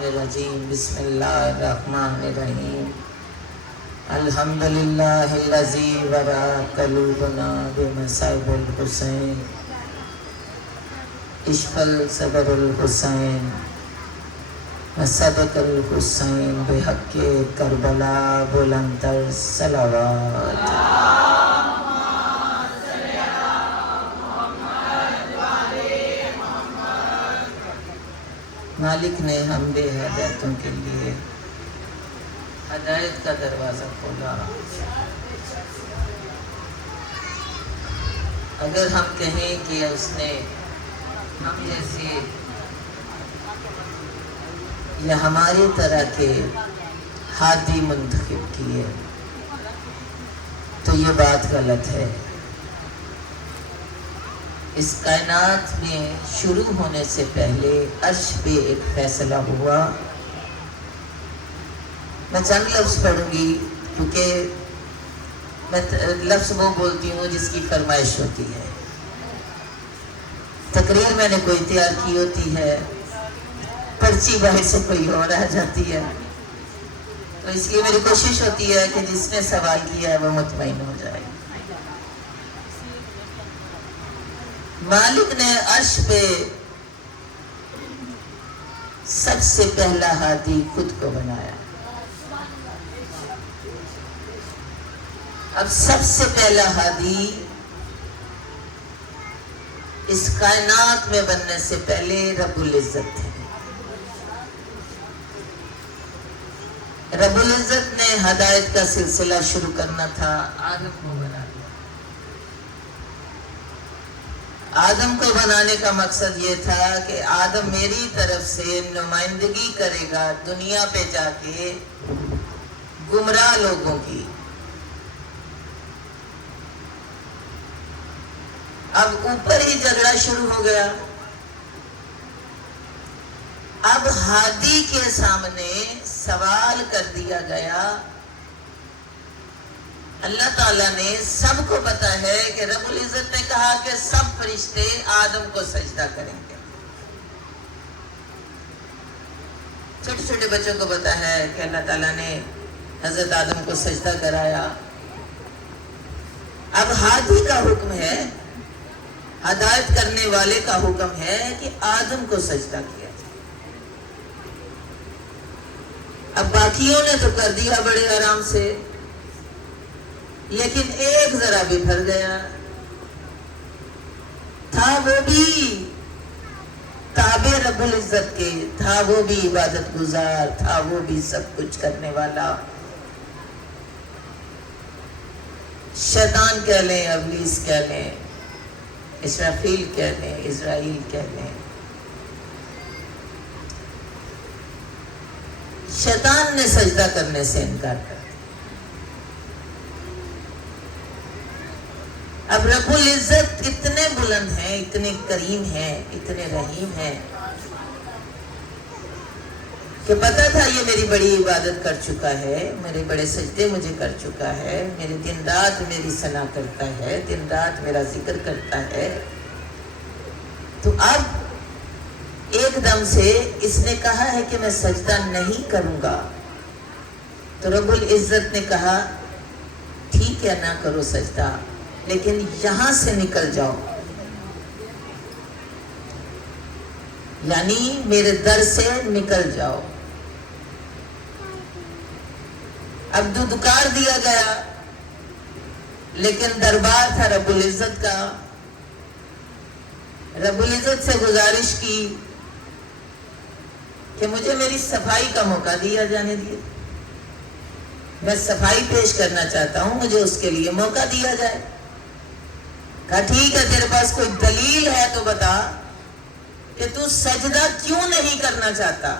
الرجیم بسم اللہ الرحمن الرحیم الحمدللہ الذی ورا قلوبنا بمصائب الحسین اشفل صدر الحسین وصدق الحسین بحق کربلا بلندر صلوات مالک نے حمد ہدایتوں کے لیے ہدایت کا دروازہ کھولا۔ اگر ہم کہیں کہ اس نے ہم جیسے یا ہماری طرح کے ہادی منتخب کیے تو یہ بات غلط ہے۔ اس کائنات میں شروع ہونے سے پہلے عرش پہ ایک فیصلہ ہوا۔ میں چند لفظ پڑھوں گی کیونکہ میں لفظ وہ بولتی ہوں جس کی فرمائش ہوتی ہے۔ تقریر میں نے کوئی تیار کی ہوتی ہے، پرچی باہر سے کوئی اور آ جاتی ہے، تو اس لیے میری کوشش ہوتی ہے کہ جس نے سوال کیا ہے وہ مطمئن ہو جائے۔ مالک نے عرش پہ سب سے پہلا ہادی خود کو بنایا۔ اب سب سے پہلا ہادی اس کائنات میں بننے سے پہلے رب العزت ہے۔ رب العزت نے ہدایت کا سلسلہ شروع کرنا تھا، آدم کو بنا دیا۔ آدم کو بنانے کا مقصد یہ تھا کہ آدم میری طرف سے نمائندگی کرے گا دنیا پہ جا کے گمراہ لوگوں کی۔ اب اوپر ہی جھگڑا شروع ہو گیا۔ اب ہادی کے سامنے سوال کر دیا گیا۔ اللہ تعالیٰ نے سب کو پتا ہے کہ رب العزت نے کہا کہ سب فرشتے آدم کو سجدہ کریں گے۔ چھوٹے چھوٹے بچوں کو پتا ہے کہ اللہ تعالیٰ نے حضرت آدم کو سجدہ کرایا۔ اب ہادی کا حکم ہے، ہدایت کرنے والے کا حکم ہے کہ آدم کو سجدہ کیا۔ اب باقیوں نے تو کر دیا بڑے آرام سے، لیکن ایک ذرا بکھر گیا تھا، وہ بھی تابع رب العزت کے تھا، وہ بھی عبادت گزار تھا، وہ بھی سب کچھ کرنے والا۔ شیطان کہہ لیں، ابلیس کہہ لیں، اسرافیل کہہ لیں، اسرائیل کہہ لیں، شیطان نے سجدہ کرنے سے انکار کر دیا۔ اب رب العزت اتنے بلند ہیں، اتنے کریم ہیں، اتنے رحیم ہیں کہ پتا تھا یہ میری بڑی عبادت کر چکا ہے، میرے بڑے سجدے مجھے کر چکا ہے، میرے دن رات میری ثنا کرتا ہے، دن رات میرا ذکر کرتا ہے، تو اب ایک دم سے اس نے کہا ہے کہ میں سجدہ نہیں کروں گا۔ تو رب العزت نے کہا ٹھیک ہے، نہ کرو سجدہ، لیکن یہاں سے نکل جاؤ، یعنی میرے در سے نکل جاؤ۔ اب دودکار دیا گیا، لیکن دربار تھا رب العزت کا۔ رب العزت سے گزارش کی کہ مجھے میری صفائی کا موقع دیا جانے دیے، میں صفائی پیش کرنا چاہتا ہوں، مجھے اس کے لیے موقع دیا جائے۔ کہا ٹھیک ہے، تیرے پاس کوئی دلیل ہے تو بتا کہ تو سجدہ کیوں نہیں کرنا چاہتا۔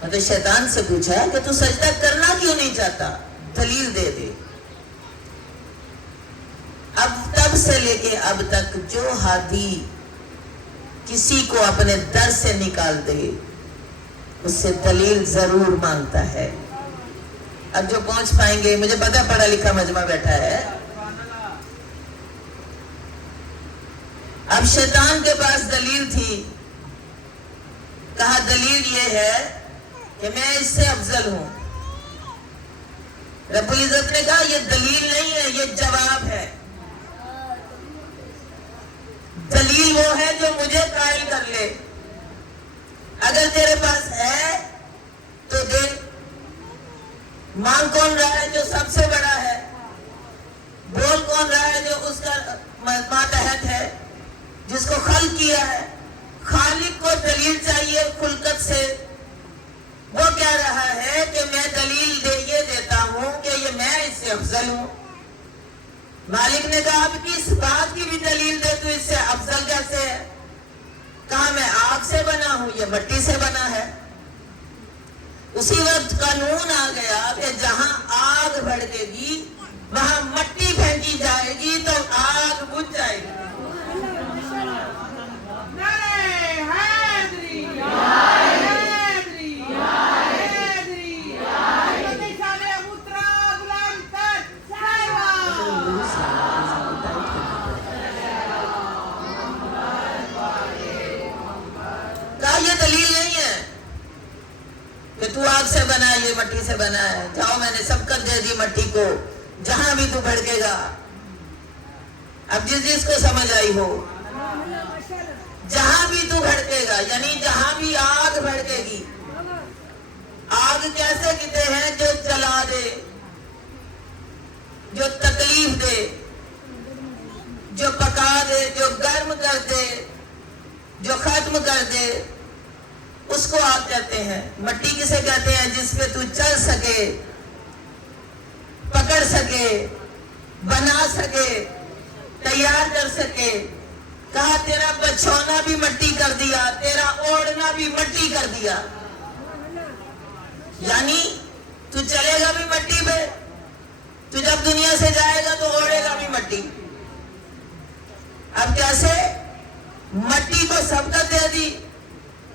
میں تو شیطان سے پوچھا کہ تو سجدہ کرنا کیوں نہیں چاہتا، دلیل دے دے۔ اب تب سے لے کے اب تک جو ہادی کسی کو اپنے در سے نکال دے اس سے دلیل ضرور مانگتا ہے۔ اب جو پہنچ پائیں گے، مجھے پتا پڑھا لکھا مجمع بیٹھا ہے، اب شیطان کے پاس دلیل تھی. کہا دلیل یہ ہے کہ میں اس سے افضل ہوں. رب العزت نے کہا یہ دلیل نہیں ہے، یہ جواب ہے. دلیل وہ ہے جو مجھے قائل کر لے. اگر تیرے پاس ہے تو دے. مانگ کون رہا ہے جو سب سے بڑا ہے؟ بول کون رہا ہے جو اس کا ماتحت ہے، جس کو خلق کیا ہے؟ خالق کو دلیل چاہیے خلقت سے. وہ کہہ رہا ہے کہ میں دلیل یہ دیتا ہوں کہ یہ میں اس سے افضل ہوں. مالک نے کہا اب کس بات کی بھی دلیل دے، تو اس سے افضل کیسے ہے؟ کہا میں آگ سے بنا ہوں، یہ مٹی سے بنا ہے. اسی وقت قانون آ گیا کہ جہاں آگ بھڑکے گی وہاں مٹی پھینکی جائے گی تو آگ بجھ جائے گی. یہ دلیل نہیں ہے کہ تو آگ سے بنا ہے، یہ مٹی سے بنا ہے. جاؤ میں نے سبقت دے دی مٹی کو، جہاں بھی تو بھڑکے گا. اب جس کو سمجھ آئی ہو، جہاں بھی تو بھڑکے گا یعنی جہاں بھی آگ بھڑکے گی. آگ کیسے کہتے ہیں؟ جو جلا دے، جو تکلیف دے، جو پکا دے، جو گرم کر دے، جو ختم کر دے، اس کو آگ کہتے ہیں. مٹی کسے کہتے ہیں؟ جس پہ تو چل سکے، پکڑ سکے، بنا سکے، تیار کر سکے. کہا تیرا بچھونا بھی مٹی کر دیا، تیرا اوڑھنا بھی مٹی کر دیا. یعنی تو چلے گا بھی مٹی پہ، تو جب دنیا سے جائے گا تو اوڑھے گا بھی مٹی. اب کیسے؟ مٹی کو سبقت دے دی،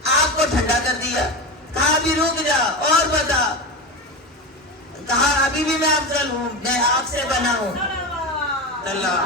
آگ کو ٹھنڈا کر دیا. کہا ابھی رک جا اور بتا. کہا ابھی بھی میں افضل ہوں، میں آگ سے بنا ہوں. اللہ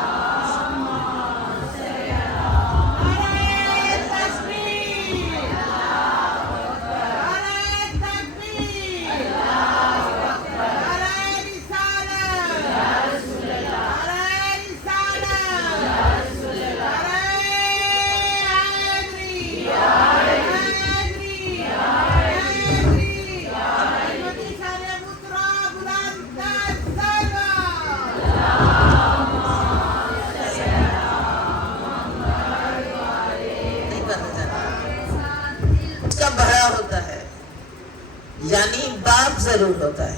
یعنی باپ ضرور ہوتا ہے.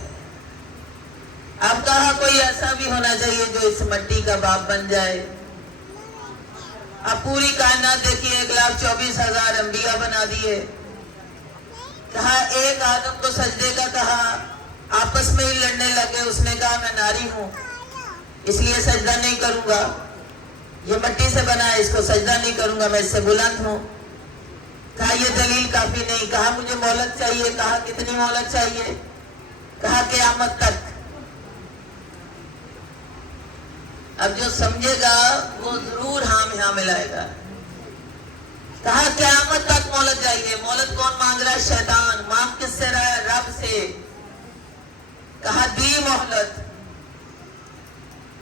اب کہا کوئی ایسا بھی ہونا چاہیے جو اس مٹی کا باپ بن جائے. اب پوری کائنات دیکھیے 1,24,000 انبیاء بنا دیے. کہا ایک آدم کو سجدے کا کہا، آپس میں ہی لڑنے لگے. اس نے کہا میں ناری ہوں اس لیے سجدہ نہیں کروں گا، یہ مٹی سے بنا ہے اس کو سجدہ نہیں کروں گا، میں اس سے بلند ہوں. کہا یہ دلیل کافی نہیں. کہا مجھے مہلت چاہیے. کہا کتنی مہلت چاہیے؟ کہا قیامت تک. اب جو سمجھے گا وہ ضرور ہاں ملائے گا. کہا قیامت تک مہلت چاہیے. مہلت کون مانگ رہا ہے؟ شیطان. مانگ کس سے رہا ہے؟ رب سے. کہا دی مہلت،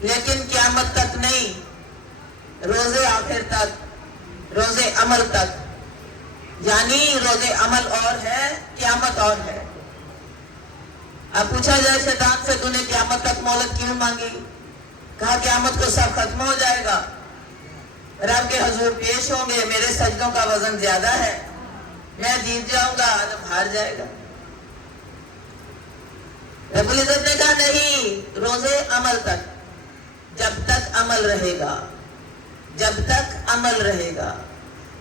لیکن قیامت تک نہیں، روز آخر تک، روز عمل تک. یعنی روز عمل اور ہے، قیامت اور ہے. اب پوچھا جائے شیطان سے تو نے قیامت تک مہلت کیوں مانگی؟ کہا قیامت کو سب ختم ہو جائے گا، رب کے حضور پیش ہوں گے، میرے سجدوں کا وزن زیادہ ہے، میں جیت جاؤں گا، آدم ہار جائے گا. رب العزت نے کہا نہیں، روز عمل تک، جب تک عمل رہے گا، جب تک عمل رہے گا.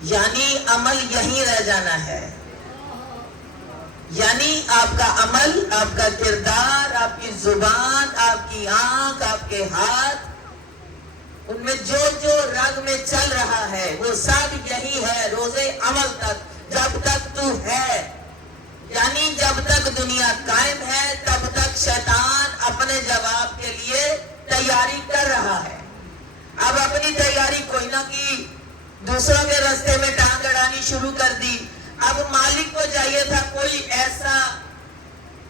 یعنی عمل یہیں رہ جانا ہے. یعنی آپ کا عمل، آپ کا کردار، آپ کی زبان، آپ کی آنکھ، آپ کے ہاتھ، ان میں جو جو رگ میں چل رہا ہے وہ سب یہی ہے روز عمل تک، جب تک تو ہے. یعنی جب تک دنیا قائم ہے تب تک شیطان اپنے جواب کے لیے تیاری کر رہا ہے. اب اپنی تیاری کوئی نہ کی دوسروں کے راستے میں ٹانگ اڑانی شروع کر دی. اب مالک کو چاہیے تھا کوئی ایسا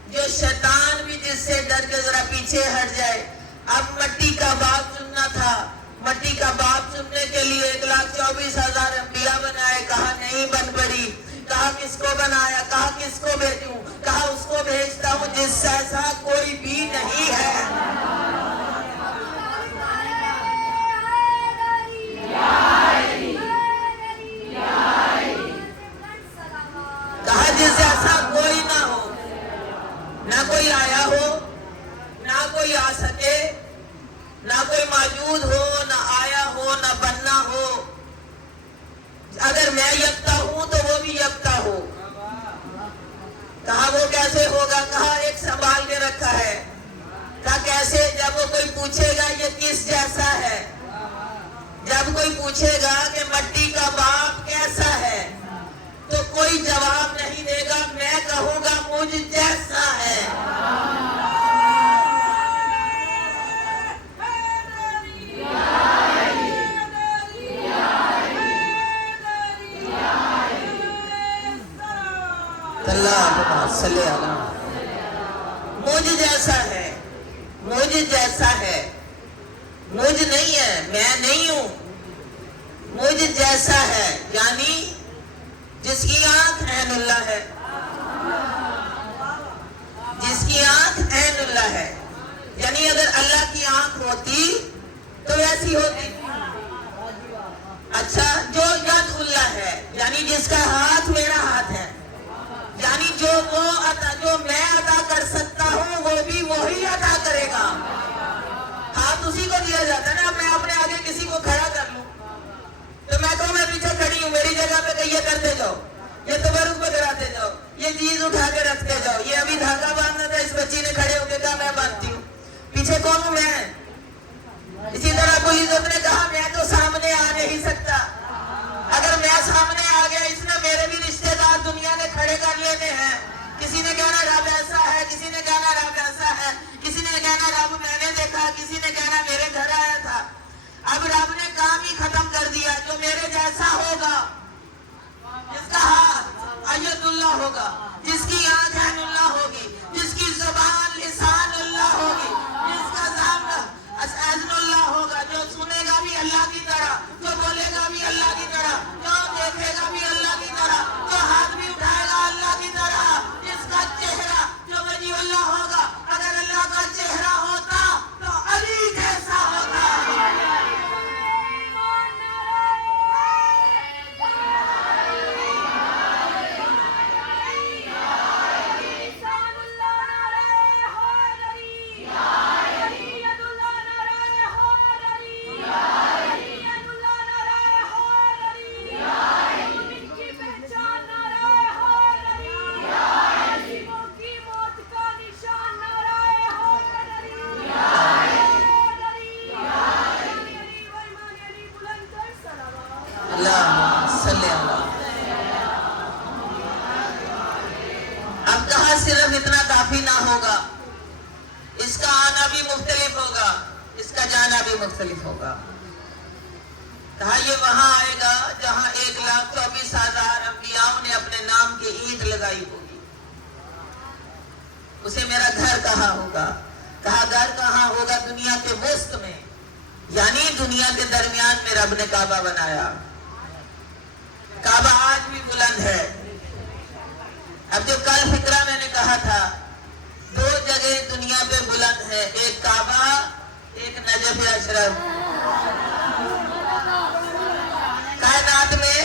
جو شیطان بھی جس سے ڈر کے ذرا پیچھے ہٹ جائے. اب مٹی کا باپ چننا تھا. مٹی کا باپ چننے کے لیے 1,24,000 انبیاء بنائے. کہا نہیں بن پڑی. کہا کس کو بنایا؟ کہا کس کو بھیجوں؟ کہا اس کو بھیجتا ہوں جس ایسا کوئی بھی نہیں ہے. کہا جس ایسا کوئی نہ ہو، نہ کوئی آیا ہو، نہ کوئی آ سکے، نہ کوئی موجود ہو، نہ آیا ہو، نہ بننا ہو. اگر میں یکتا ہوں تو وہ بھی یکتا ہو. کہا وہ کیسے ہوگا؟ کہا ایک سنبھال کے رکھا ہے. کہا کیسے؟ جب وہ کوئی پوچھے گا یہ کس جیسا ہے، جب کوئی پوچھے گا کہ مٹی کا باپ کیسا ہے، تو کوئی جواب نہیں دے گا. میں کہوں گا مجھ جیسا ہے. اللہم صلی علی. مجھ جیسا ہے، مجھ جیسا ہے. مجھ نہیں ہے، میں نہیں ہوں. مجھ جیسا ہے یعنی جس کی آنکھ عین اللہ ہے، جس کی آنکھ عین اللہ ہے. یعنی اگر اللہ کی آنکھ ہوتی تو ویسی ہوتی. اچھا جو ید اللہ ہے یعنی جس کا ہاتھ میرا ہاتھ ہے، یعنی جو میں عطا کر سکتا ہوں وہ بھی وہی عطا کرے گا. ہاتھ اسی کو دیا جاتا ہے نا. میں اپنے آگے کسی کو کھڑا کر لوں تو میں کہوں میں پیچھے کھڑی ہوں، میری جگہ پہ کہ یہ کرتے جاؤ، یہ تبرک پہ کراتے جاؤ، یہ چیز اٹھا کے رکھتے جاؤ. یہ ابھی دھاگا باندھنا تھا، اس بچی نے کھڑے ہو کے کہا میں باندھتی ہوں. پیچھے کون ہوں میں؟ اسی طرح ابو عزت نے کہا میں تو سامنے آ نہیں سکتا. اگر میں سامنے آ گیا اس نے میرے بھی رشتے دار دنیا نے کھڑے کر لینے ہیں. کسی نے کہنا رب ایسا ہے، کسی نے کہنا رب ایسا ہے، کسی نے کہنا رب میں نے دیکھا، کسی نے کہنا میرے گھر آیا تھا. اب رب نے کام ہی ختم کر دیا. جو میرے جیسا ہوگا، جس کا ہاتھ ایت اللہ ہوگا، جس کی آنکھ عین اللہ ہوگی، جس کی زبان لسان اللہ ہوگی، جس کا ذہن اذن اللہ ہوگا، جو سنے گا بھی اللہ کی طرح، جو بولے گا بھی اللہ کی طرح، جو دیکھے گا بھی اللہ کی طرح، جو ہاتھ بھی اٹھائے گا اللہ کی طرح، جس کا چہرہ جو وجیہ اللہ ہوگا. اگر اللہ کا چہرہ ہوتا تو علی جیسا ہوتا. اب کہا صرف اتنا کافی نہ ہوگا، اس کا آنا بھی مختلف ہوگا، اس کا جانا بھی مختلف ہوگا. کہا یہ وہاں آئے گا جہاں 1,24,000 انبیاء نے اپنے نام کی اینٹ لگائی ہوگی. اسے میرا گھر کہاں ہوگا؟ کہا گھر کہاں ہوگا؟ دنیا کے وسط میں، یعنی دنیا کے درمیان میں رب نے کعبہ بنایا. کعبہ آج بھی بلند ہے. اب جو کل فکرہ میں نے کہا تھا 2 جگہ دنیا پہ بلند ہے، ایک کعبہ، ایک نجف اشرف. کائنات میں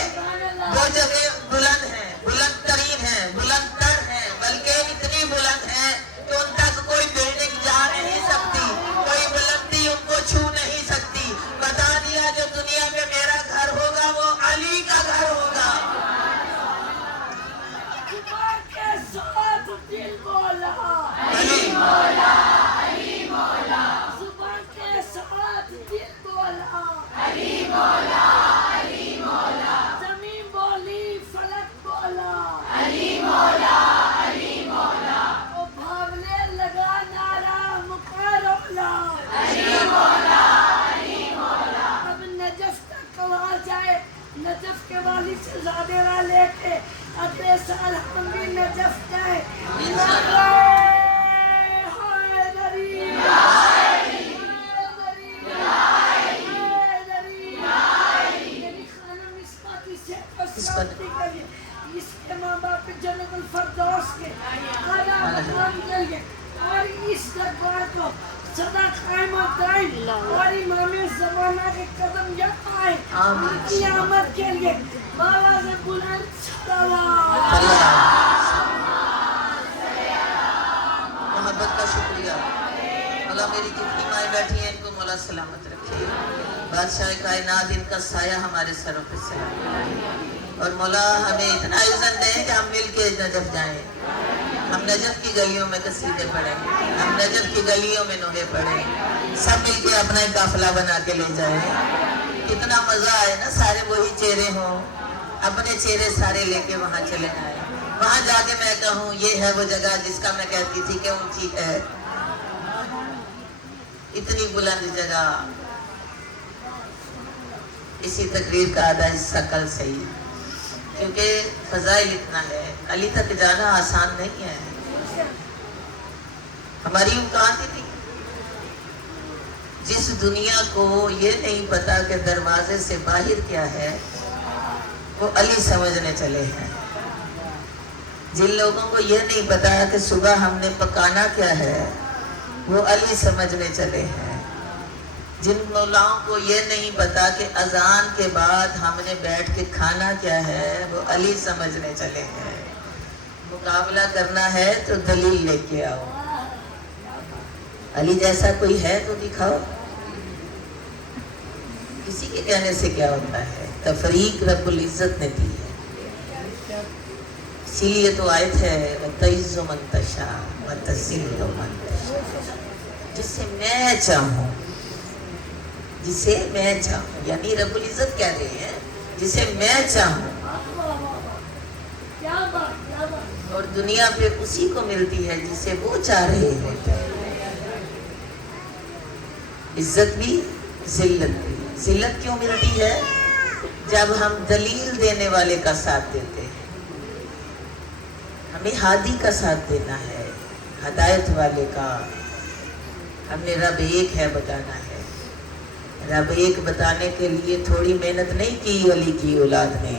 2 جگہ بلند ہیں، بلند ترین ہیں، بلند تر ہیں، بلکہ اتنی بلند ہیں کہ ان تک کوئی بلڈنگ جا نہیں سکتی، کوئی بلندی ان کو چھو نہیں سکتی. بتا دیا جو دنیا میں میرا گھر ہوگا وہ علی کا گھر ہوگا. علی مولا، علی مولا، زبان کے ساتھ دل بولا. علی مولا، علی مولا، زمین بولی فلک بولا. علی مولا، علی مولا، وہ بھاگنے لگا نعرہ مکرولا. علی مولا، علی مولا. اب نجف تک آ جائے کے اگلے سال ہم بھی نجف جائیں. اس کے ماں باپ جنت الفردوس کے اعلیٰ مقام کے لیے اور اس دربار کو سدا قائم و دائم اور امام زمانہ کے قدم یقائیں کی آمد کے لیے بالا سے بلند صلوات. محبت کا شکریہ. مولا میری جتنی مائیں بیٹھی ہیں ان کو مولا سلامت رکھے. بادشاہ کائنات ان کا سایہ ہمارے سروں پہ سلام. اور مولا ہمیں اتنا عزت دیں کہ ہم مل کے نجف جائیں. ہم نجف کی گلیوں میں قصیدے پڑھیں, ہم نجف کی گلیوں میں نوحے پڑھیں, سب مل کے اپنا ایک قافلہ بنا کے لے جائیں. کتنا مزہ آئے نا, سارے وہی چہرے ہوں, اپنے چہرے سارے لے کے وہاں چلے آئے. وہاں جا کے میں کہوں یہ ہے وہ جگہ جس کا میں کہتی تھی کہ اونچی ہے, اتنی بلند جگہ. اسی تقریر کا آدھا حصہ کل صحیح, کیونکہ فضائل اتنا ہے. علی تک جانا آسان نہیں ہے. ہماری اوقات ہی نہیں. جس دنیا کو یہ نہیں پتا کہ دروازے سے باہر کیا ہے, وہ علی سمجھنے چلے ہیں. جن لوگوں کو یہ نہیں پتا کہ صبح ہم نے پکانا کیا ہے, وہ علی سمجھنے چلے ہیں. جن مولاؤں کو یہ نہیں پتا کہ اذان کے بعد ہم نے بیٹھ کے کھانا کیا ہے, وہ علی سمجھنے چلے ہیں. مقابلہ کرنا ہے تو دلیل لے کے آؤ. علی جیسا کوئی ہے تو دکھاؤ. کسی کے کہنے سے کیا ہوتا ہے؟ تفریق رب العزت نے دی ہے. اسی لیے تو آیت ہے وَتَعِزُّ مَن تَشَاءُ وَتُذِلُّ مَن تَشَاءُ. جسے میں چاہوں, جسے میں چاہوں, یعنی رب العزت کہہ رہے ہیں جسے میں چاہوں. اور دنیا پہ اسی کو ملتی ہے جسے وہ چاہ رہے ہوتے ہیں. عزت بھی ذلت بھی. ذلت کیوں ملتی ہے؟ جب ہم دلیل دینے والے کا ساتھ دیتے ہیں. ہمیں ہادی کا ساتھ دینا ہے, ہدایت والے کا. ہم نے رب ایک ہے بتانا ہے. رب ایک بتانے کے لیے تھوڑی محنت نہیں کی علی کی اولاد نے.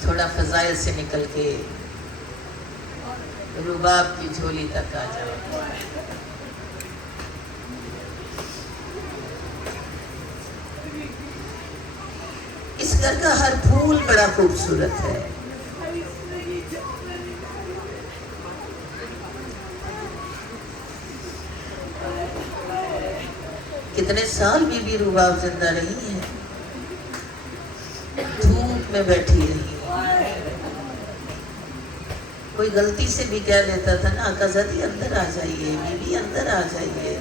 تھوڑا فضائل سے نکل کے رباب کی جھولی تک آ جاؤ. اس گھر کا ہر پھول بڑا خوبصورت ہے. کتنے سال بی بی رباب زندہ رہی ہے, دھوپ میں بیٹھی رہی. کوئی غلطی سے بھی کہہ دیتا تھا نا آقا زادی اندر آ جائیے, بی بی اندر آ جائیے,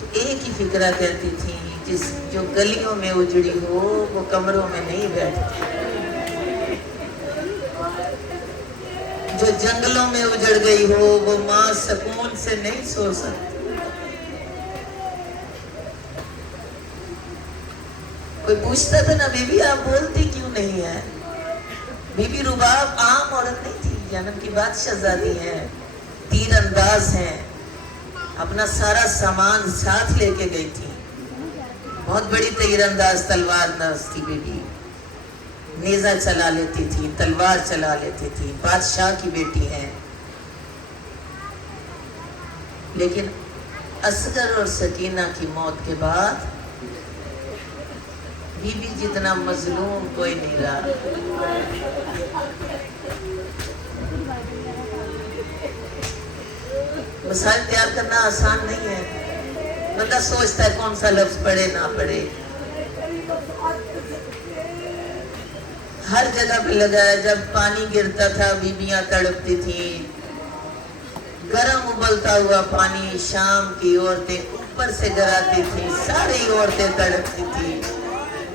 تو ایک ہی فکرہ کہتی تھی جس جو گلیوں میں اجڑی ہو وہ کمروں میں نہیں بیٹھتی, جو جنگلوں میں اجڑ گئی ہو وہ ماں سکون سے نہیں سو سکتی. کوئی پوچھتا تھا نا بی بی آپ بولتی کیوں نہیں ہے؟ بی بی رباب عام عورت نہیں تھی, جنم کی بات شہزادی ہے, تیر انداز ہیں, اپنا سارا سامان ساتھ لے کے گئی تھی. بہت بڑی تیر انداز تلوار انداز تھی بی بی. نیزہ چلا لیتی تھی, تلوار چلا لیتی تھی, بادشاہ کی بیٹی ہیں. لیکن اصغر اور سکینہ کی موت کے بعد بی بی جتنا مظلوم کوئی نہیں رہا. مسائل تیار کرنا آسان نہیں ہے. بندہ سوچتا ہے کون سا لفظ پڑھے نہ پڑھے. ہر جگہ پہ لگا ہے. جب پانی گرتا تھا بیبیاں تڑپتی تھیں. گرم ابلتا ہوا پانی شام کی عورتیں اوپر سے گراتی تھیں, ساری عورتیں تڑپتی تھیں.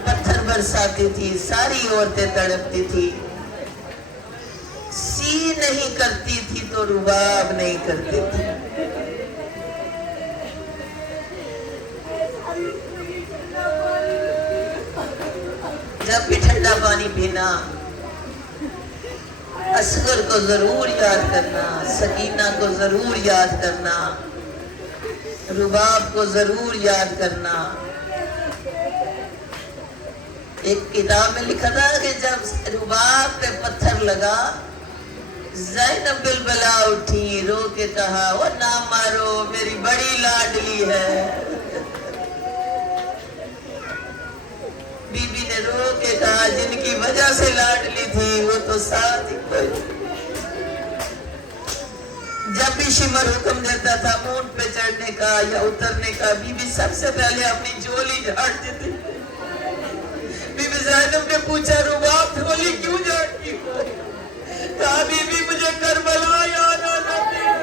پتھر برساتی تھی, ساری عورتیں تڑپتی تھی. سی نہیں کرتی تھی تو رباب نہیں کرتی تھی. جب بھی ٹھنڈا پانی پینا اصغر کو ضرور یاد کرنا، سکینہ کو ضرور یاد کرنا، رباب کو ضرور یاد کرنا۔ ایک کتاب میں لکھا تھا کہ جب رباب پہ پتھر لگا زینب بلبلا اٹھی، رو کے کہا وہ نہ مارو میری بڑی لاڈلی ہے۔ بی بی نے رو کے کہا جن کی وجہ سے لاڈلی تھی وہ تو ساتھ ہی کوئی۔ جب بھی شمر حکم دیتا تھا اونٹ پہ چڑھنے کا یا اترنے کا، بی بی سب سے پہلے اپنی جھولی جھاڑتی تھی۔ بی بی زینب نے پوچھا رباب جھولی کیوں جھاڑتی ہو؟ کہا بی بی مجھے کربلا یاد آ جاتی ہے،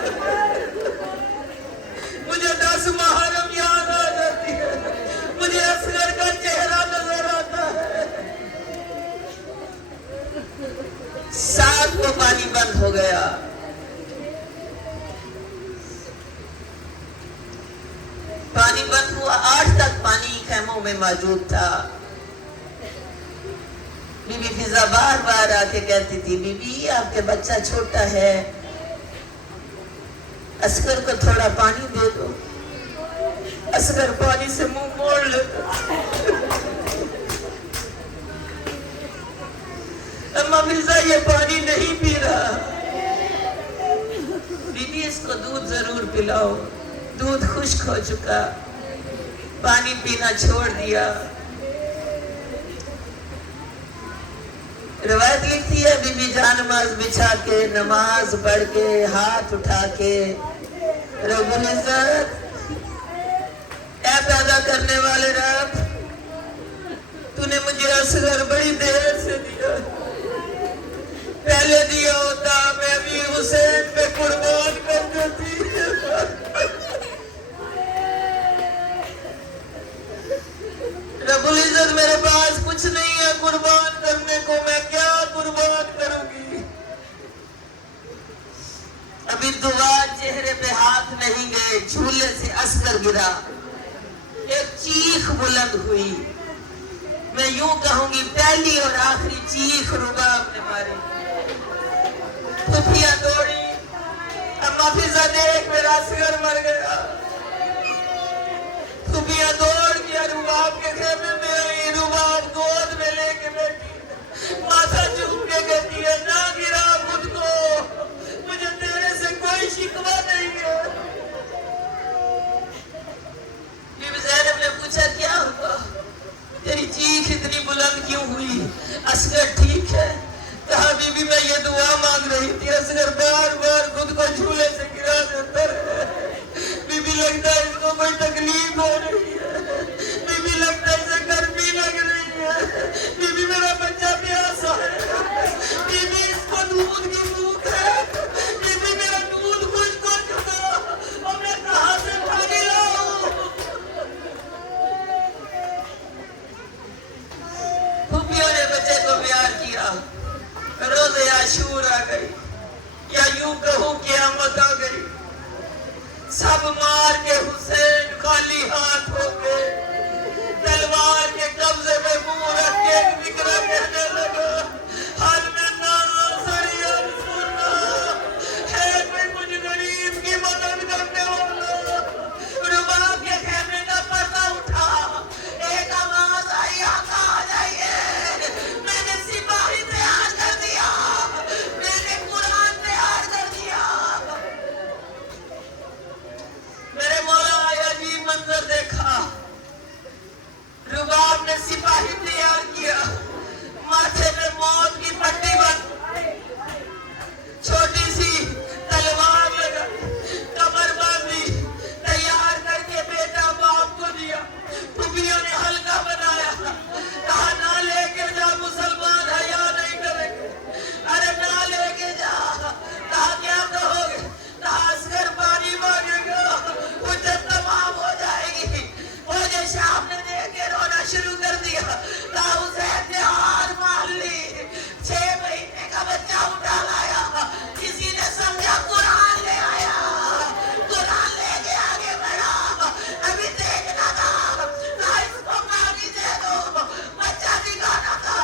مجھے 10 محرم یاد آ جاتی ہے، مجھے اصغر کا چہرہ نظر آتا ہے۔ سات کو پانی بند ہو گیا۔ پانی بند ہوا، 8 تک پانی خیموں میں موجود تھا۔ بی بی فضا بار بار آ کے کہتی تھی بی بی آپ کے بچہ چھوٹا ہے، اصغر کو تھوڑا پانی دے دو۔ اصغر پانی سے منہ موڑ لیتا۔ اما فضا یہ پانی نہیں پی رہا۔ بی بی اس کو دودھ ضرور پلاؤ۔ دودھ خشک ہو چکا، پانی پینا چھوڑ دیا۔ روایت لکھتی ہے بی بی جان نماز بچھا کے، نماز پڑھ کے، ہاتھ اٹھا کے رب العزت، اے پیدا کرنے والے رب، تو نے مجھے اصغر بڑی دیر سے دیا، پہلے دیا ہوتا میں بھی حسین پہ قربان کر دیتی۔ رب العزت میرے پاس کچھ نہیں ہے قربان کرنے کو، میں کیا قربان کروں گی؟ ابھی دعا چہرے پہ ہاتھ نہیں گئے، جھولے سے اصغر گرا، ایک چیخ بلند ہوئی، میں یوں کہوں گی پہلی اور آخری چیخ رباب نے ماری۔ پھپھیاں دوڑی، اما فضا دیکھ میرا اصغر مر گیا۔ پھپھیاں دوڑ کے رباب کے خیمے میں آئی، رباب گود میں لے کے بیٹھی، ماتھا چوم کے کہتی ہے نہ گرا خود کو، مجھے تیرے سے کوئی شکوہ نہیں ہے۔ بی بی زینب نے پوچھا کیا ہوا، تیری چیخ اتنی بلند کیوں ہوئی؟ اصغر ٹھیک ہے؟ کہا بی بی میں یہ دعا مانگ رہی تھی، اصغر بار بار خود کو جھولے سے گرا دیتا ہے، بی بی لگتا ہے اس کو کوئی تکلیف ہو رہی ہے، بی بی لگتا ہے اسے گرمی لگ رہی ہے، بی بی میرا بچہ پیاسا ہے، بی بی اس کو دودھ کی بھوک ہے، بی بی میرا دودھ خشک ہو چکا اور میں کہاں سے پانی لاؤں؟ پھوپھیوں نے بچے کو پیار کیا، روز عاشور آ گئی، یا یوں کہوں قیامت آ گئی، سب مار کے حسین خالی ہاتھ ہو کے تلوار کے قبضے میں منہ رکھ کے فکرہ کہنے لگا حال میں ناصر یا رسول اللہ، ہے کوئی مجھ غریب کی مدد کرنے والا؟ رباب کے خیمے کا پردہ اٹھا، ایک آواز آئی آقا آ جائیے، میں نے سپاہی تیار کر دیا، میں نے قرآن تیار کر دیا۔ میرے مولا آیا جی منظر دیکھا، رباب نے سپاہی تیار کیا، ماتھے میں موت کی پٹی بند، چھوٹی سی تلوار لگا، کمر باندھی، تیار کر کے بیٹا باپ کو دیا، پھوپھیوں نے ہلکا بنایا، کہا نہ لے کے جا مسلمان حیا نہیں کریں گے، ارے نہ لے کے جا، کہا کیا کہو گے؟ کہا اصغر پانی مانگے گا، حجت تمام ہو جائے گی۔ مجھے شام نے دیکھ کے رونا شروع کر دیا، کہا حسین نے ہار مان لی، 6 مہینے کا بچہ اٹھا لایا، کسی نے سمجھا قرآن لے آیا، قرآن لے کے آگے بڑھا، ابھی دیکھنا تھا، کہا اس کو پانی دے دو، بچہ دکھانا تھا،